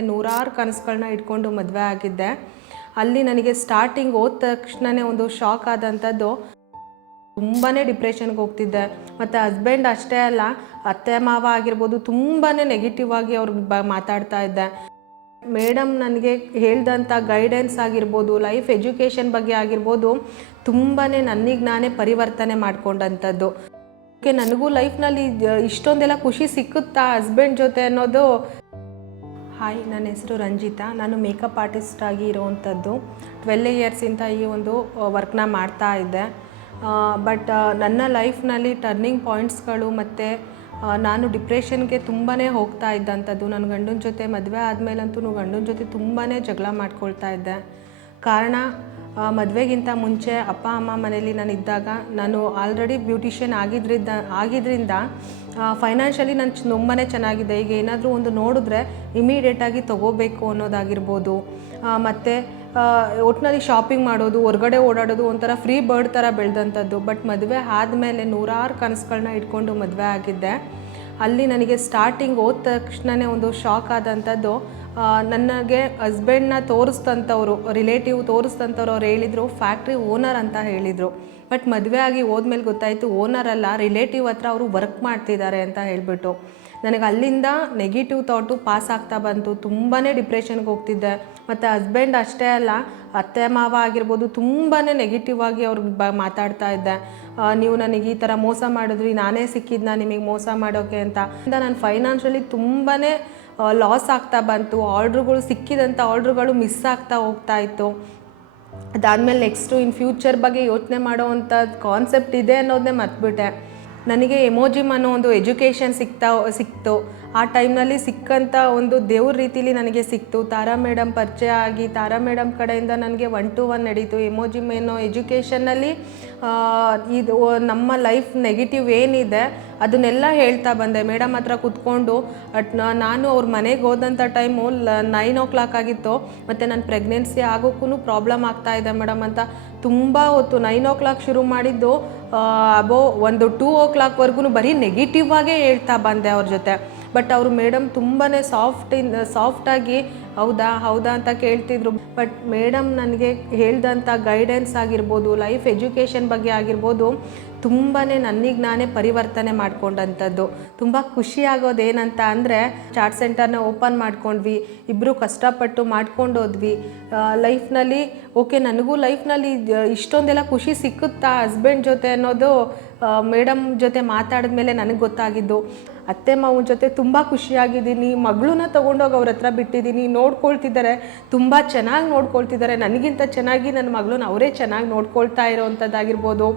ನೂರಾರು ಕನಸುಗಳನ್ನ ಇಟ್ಕೊಂಡು ಮದುವೆ ಆಗಿದ್ದೆ. ಅಲ್ಲಿ ನನಗೆ ಸ್ಟಾರ್ಟಿಂಗ್ ಹೋದ ತಕ್ಷಣವೇ ಒಂದು ಶಾಕ್ ಆದಂಥದ್ದು. ತುಂಬಾ ಡಿಪ್ರೆಷನ್ಗೆ ಹೋಗ್ತಿದ್ದೆ. ಮತ್ತು ಹಸ್ಬೆಂಡ್ ಅಷ್ಟೇ ಅಲ್ಲ, ಅತ್ತೆ ಮಾವ ಆಗಿರ್ಬೋದು ತುಂಬಾ ನೆಗೆಟಿವ್ ಆಗಿ ಅವ್ರಿಗೆ ಬ ಮಾತಾಡ್ತಾ ಇದ್ದೆ. ಮೇಡಮ್ ನನಗೆ ಹೇಳ್ದಂಥ ಗೈಡೆನ್ಸ್ ಆಗಿರ್ಬೋದು ಲೈಫ್ ಎಜುಕೇಷನ್ ಬಗ್ಗೆ ಆಗಿರ್ಬೋದು ತುಂಬಾ ನನಗೆ ನಾನೇ ಪರಿವರ್ತನೆ ಮಾಡ್ಕೊಂಡಂಥದ್ದು. ಓಕೆ, ನನಗೂ ಲೈಫ್ನಲ್ಲಿ ಇಷ್ಟೊಂದೆಲ್ಲ ಖುಷಿ ಸಿಕ್ಕುತ್ತಾ ಹಸ್ಬೆಂಡ್ ಜೊತೆ ಅನ್ನೋದು? ಹಾಯ್, ನನ್ನ ಹೆಸರು ರಂಜಿತಾ. ನಾನು ಮೇಕಪ್ ಆರ್ಟಿಸ್ಟ್ ಆಗಿ ಇರೋವಂಥದ್ದು ಟ್ವೆಲ್ ಇಯರ್ಸಿಂದ ಈ ಒಂದು ವರ್ಕ್ನ ಮಾಡ್ತಾ ಇದ್ದೆ. ಬಟ್ ನನ್ನ ಲೈಫ್ನಲ್ಲಿ ಟರ್ನಿಂಗ್ ಪಾಯಿಂಟ್ಸ್ಗಳು ಮತ್ತು ನಾನು ಡಿಪ್ರೆಷನ್ಗೆ ತುಂಬಾ ಹೋಗ್ತಾ ಇದ್ದಂಥದ್ದು ನನ್ನ ಗಂಡನ ಜೊತೆ ಮದುವೆ ಆದಮೇಲಂತೂ ಗಂಡನ ಜೊತೆ ತುಂಬಾ ಜಗಳ ಮಾಡ್ಕೊಳ್ತಾ ಇದ್ದೆ. ಕಾರಣ ಮದುವೆಗಿಂತ ಮುಂಚೆ ಅಪ್ಪ, ಅಮ್ಮ ಮನೇಲಿ ನಾನು ಇದ್ದಾಗ ನಾನು ಆಲ್ರೆಡಿ ಬ್ಯೂಟಿಷಿಯನ್ ಆಗಿದ್ರಿಂದ ಆಗಿದ್ದರಿಂದ ಫೈನಾನ್ಷಿಯಲಿ ನಾನು ತುಂಬಾ ಚೆನ್ನಾಗಿದೆ. ಈಗ ಏನಾದರೂ ಒಂದು ನೋಡಿದ್ರೆ ಇಮಿಡಿಯೇಟಾಗಿ ತೊಗೋಬೇಕು ಅನ್ನೋದಾಗಿರ್ಬೋದು. ಮತ್ತು ಒಟ್ಟಿನಲ್ಲಿ ಶಾಪಿಂಗ್ ಮಾಡೋದು, ಹೊರಗಡೆ ಓಡಾಡೋದು ಒಂಥರ ಫ್ರೀ ಬರ್ಡ್ ಥರ ಬೆಳೆದಂಥದ್ದು. ಬಟ್ ಮದುವೆ ಆದಮೇಲೆ ನೂರಾರು ಕನಸುಗಳನ್ನ ಇಟ್ಕೊಂಡು ಮದುವೆ ಆಗಿದ್ದೆ. ಅಲ್ಲಿ ನನಗೆ ಸ್ಟಾರ್ಟಿಂಗ್ ಹೋದ ತಕ್ಷಣವೇ ಒಂದು ಶಾಕ್ ಆದಂಥದ್ದು. ನನಗೆ ಹಸ್ಬೆಂಡ್ನ ತೋರಿಸ್ತಂಥವ್ರು ರಿಲೇಟಿವ್ ತೋರಿಸ್ತಂಥವ್ರು ಅವ್ರು ಹೇಳಿದರು ಫ್ಯಾಕ್ಟ್ರಿ ಓನರ್ ಅಂತ ಹೇಳಿದರು. ಬಟ್ ಮದುವೆ ಆಗಿ ಹೋದ್ಮೇಲೆ ಗೊತ್ತಾಯಿತು ಓನರ್ ಅಲ್ಲ ರಿಲೇಟಿವ್ ಹತ್ರ ಅವರು ವರ್ಕ್ ಮಾಡ್ತಿದ್ದಾರೆ ಅಂತ ಹೇಳಿಬಿಟ್ಟು. ನನಗೆ ಅಲ್ಲಿಂದ ನೆಗೆಟಿವ್ ಥಾಟು ಪಾಸ್ ಆಗ್ತಾ ಬಂತು. ತುಂಬಾ ಡಿಪ್ರೆಷನ್ಗೆ ಹೋಗ್ತಿದ್ದೆ. ಮತ್ತು ಹಸ್ಬೆಂಡ್ ಅಷ್ಟೇ ಅಲ್ಲ, ಅತ್ತೆ ಮಾವ ಆಗಿರ್ಬೋದು ತುಂಬಾ ನೆಗೆಟಿವ್ ಆಗಿ ಅವ್ರಿಗೆ ಬ, ಮಾತಾಡ್ತಾ ಇದ್ದೆ. ನೀವು ನನಗೆ ಈ ಥರ ಮೋಸ ಮಾಡಿದ್ರಿ, ನಾನೇ ಸಿಕ್ಕಿದ್ನ ನಿಮಗೆ ಮೋಸ ಮಾಡೋಕ್ಕೆ ಅಂತ. ನಾನು ಫೈನಾನ್ಷಿಯಲಿ ತುಂಬಾ ಲಾಸ್ ಆಗ್ತಾ ಬಂತು ಆರ್ಡ್ರುಗಳು ಸಿಕ್ಕಿದಂಥ ಆರ್ಡ್ರುಗಳು ಮಿಸ್ ಆಗ್ತಾ ಹೋಗ್ತಾ ಇತ್ತು. ಅದಾದಮೇಲೆ ನೆಕ್ಸ್ಟು ಇನ್ ಫ್ಯೂಚರ್ ಬಗ್ಗೆ ಯೋಚನೆ ಮಾಡೋವಂಥ ಕಾನ್ಸೆಪ್ಟ್ ಇದೆ ಅನ್ನೋದನ್ನೇ ಮರ್ತ್ಬಿಟ್ಟೆ. ನನಗೆ ಎಮೋಜಿಮ್ ಅನ್ನೋ ಒಂದು ಎಜುಕೇಷನ್ ಸಿಗ್ತಾ ಸಿಕ್ತು. ಆ ಟೈಮ್ನಲ್ಲಿ ಸಿಕ್ಕಂಥ ಒಂದು ದೇವ್ರ ರೀತಿಲಿ ನನಗೆ ಸಿಕ್ತು. ತಾರಾ ಮೇಡಮ್ ಪರಿಚಯ ಆಗಿ, ತಾರಾ ಮೇಡಮ್ ಕಡೆಯಿಂದ ನನಗೆ ಒನ್ ಟು ಒನ್ ನಡೀತು. ಎಮೋಜಿಮ್ ಏನೋ ಎಜುಕೇಷನ್ನಲ್ಲಿ ಇದು ನಮ್ಮ ಲೈಫ್ ನೆಗೆಟಿವ್ ಏನಿದೆ, ಅದನ್ನೆಲ್ಲ ಹೇಳ್ತಾ ಬಂದೆ. ಮೇಡಮ್ ಹತ್ರ ಕುತ್ಕೊಂಡು ನಾನು ಅವ್ರ ಮನೆಗೆ ಹೋದಂಥ ಟೈಮು ನೈನ್ ಓ ಕ್ಲಾಕ್ ಆಗಿತ್ತು. ಮತ್ತು ನನ್ನ ಪ್ರೆಗ್ನೆನ್ಸಿ ಆಗೋಕ್ಕೂ ಪ್ರಾಬ್ಲಮ್ ಆಗ್ತಾ ಇದೆ ಮೇಡಮ್ ಅಂತ ತುಂಬ ಹೊತ್ತು ನೈನ್ ಓ ಕ್ಲಾಕ್ ಶುರು ಮಾಡಿದ್ದು ಅಬೋ, ಒಂದು ಟೂ ಓ ಕ್ಲಾಕ್ವರೆಗೂ ಬರೀ ನೆಗೆಟಿವ್ ಆಗೇ ಹೇಳ್ತಾ ಬಂದೆ ಅವ್ರ ಜೊತೆ. ಬಟ್ ಅವರು ಮೇಡಮ್ ತುಂಬಾ ಸಾಫ್ಟ್ ಸಾಫ್ಟಾಗಿ ಹೌದಾ ಹೌದಾ ಅಂತ ಕೇಳ್ತಿದ್ರು. ಬಟ್ ಮೇಡಮ್ ನನಗೆ ಹೇಳ್ದಂಥ ಗೈಡೆನ್ಸ್ ಆಗಿರ್ಬೋದು ಲೈಫ್ ಎಜುಕೇಷನ್ ಬಗ್ಗೆ ಆಗಿರ್ಬೋದು ತುಂಬಾ ನನಗೆ ನಾನೇ ಪರಿವರ್ತನೆ ಮಾಡ್ಕೊಂಡಂಥದ್ದು. ತುಂಬ ಖುಷಿ ಆಗೋದು ಏನಂತ ಅಂದರೆ ಚಾಟ್ ಸೆಂಟರ್ನ ಓಪನ್ ಮಾಡ್ಕೊಂಡ್ವಿ ಇಬ್ಬರು ಕಷ್ಟಪಟ್ಟು ಮಾಡ್ಕೊಂಡು ಹೋದ್ವಿ. ಲೈಫ್ನಲ್ಲಿ ಓಕೆ ನನಗೂ ಲೈಫ್ನಲ್ಲಿ ಇಷ್ಟೊಂದೆಲ್ಲ ಖುಷಿ ಸಿಕ್ಕುತ್ತಾ ಹಸ್ಬೆಂಡ್ ಜೊತೆ ಅನ್ನೋದು ಮೇಡಮ್ ಜೊತೆ ಮಾತಾಡಿದ ಮೇಲೆ ನನಗೆ ಗೊತ್ತಾಗಿದ್ದು. ಅತ್ತೆ ಮಾವನ ಜೊತೆ ತುಂಬ ಖುಷಿಯಾಗಿದ್ದೀನಿ. ಮಗಳನ್ನ ತೊಗೊಂಡೋಗಿ ಅವ್ರ ಹತ್ರ ಬಿಟ್ಟಿದ್ದೀನಿ. ನೋಡ್ಕೊಳ್ತಿದ್ದಾರೆ. ತುಂಬ ಚೆನ್ನಾಗಿ ನೋಡ್ಕೊಳ್ತಿದ್ದಾರೆ. ನನಗಿಂತ ಚೆನ್ನಾಗಿ ನನ್ನ ಮಗಳನ್ನ ಅವರೇ ಚೆನ್ನಾಗಿ ನೋಡ್ಕೊಳ್ತಾ ಇರೋವಂಥದ್ದಾಗಿರ್ಬೋದು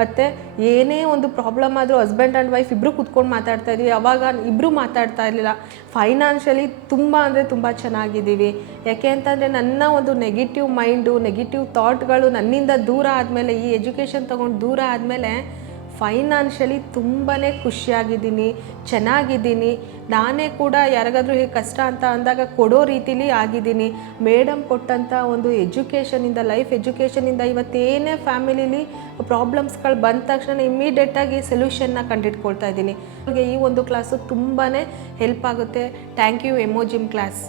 ಮತ್ತು ಏನೇ ಒಂದು ಪ್ರಾಬ್ಲಮ್ ಆದರೂ ಹಸ್ಬೆಂಡ್ ಆ್ಯಂಡ್ ವೈಫ್ ಇಬ್ಬರು ಕುತ್ಕೊಂಡು ಮಾತಾಡ್ತಾ ಇದ್ವಿ ಅವಾಗ ಇಬ್ಬರು ಮಾತಾಡ್ತಾ ಇರಲಿಲ್ಲ. ಫೈನಾನ್ಷಿಯಲಿ ತುಂಬ ಅಂದರೆ ತುಂಬ ಚೆನ್ನಾಗಿದ್ದೀವಿ. ಯಾಕೆ ಅಂತಂದರೆ ನನ್ನ ಒಂದು ನೆಗೆಟಿವ್ ಮೈಂಡು, ನೆಗೆಟಿವ್ ಥಾಟ್ಗಳು ನನ್ನಿಂದ ದೂರ ಆದಮೇಲೆ ಈ ಎಜುಕೇಷನ್ ತೊಗೊಂಡು ದೂರ ಆದಮೇಲೆ ಫೈನಾನ್ಷಿಯಲಿ ತುಂಬಾ ಖುಷಿಯಾಗಿದ್ದೀನಿ, ಚೆನ್ನಾಗಿದ್ದೀನಿ. ನಾನೇ ಕೂಡ ಯಾರಿಗಾದರೂ ಹೀಗೆ ಕಷ್ಟ ಅಂತ ಅಂದಾಗ ಕೊಡೋ ರೀತಿಲಿ ಆಗಿದ್ದೀನಿ. ಮೇಡಮ್ ಕೊಟ್ಟಂಥ ಒಂದು ಎಜುಕೇಷನಿಂದ ಲೈಫ್ ಎಜುಕೇಷನಿಂದ ಇವತ್ತೇನೇ ಫ್ಯಾಮಿಲಿಲಿ ಪ್ರಾಬ್ಲಮ್ಸ್ಗಳು ಬಂದ ತಕ್ಷಣ ಇಮ್ಮಿಡಿಯೇಟಾಗಿ ಸೊಲ್ಯೂಷನ್ನ ಕಂಡಿಟ್ಕೊಳ್ತಾ ಇದ್ದೀನಿ. ನನಗೆ ಈ ಒಂದು ಕ್ಲಾಸು ತುಂಬಾ ಹೆಲ್ಪ್ ಆಗುತ್ತೆ. Thank you ಎಮೋಜಿಮ್ class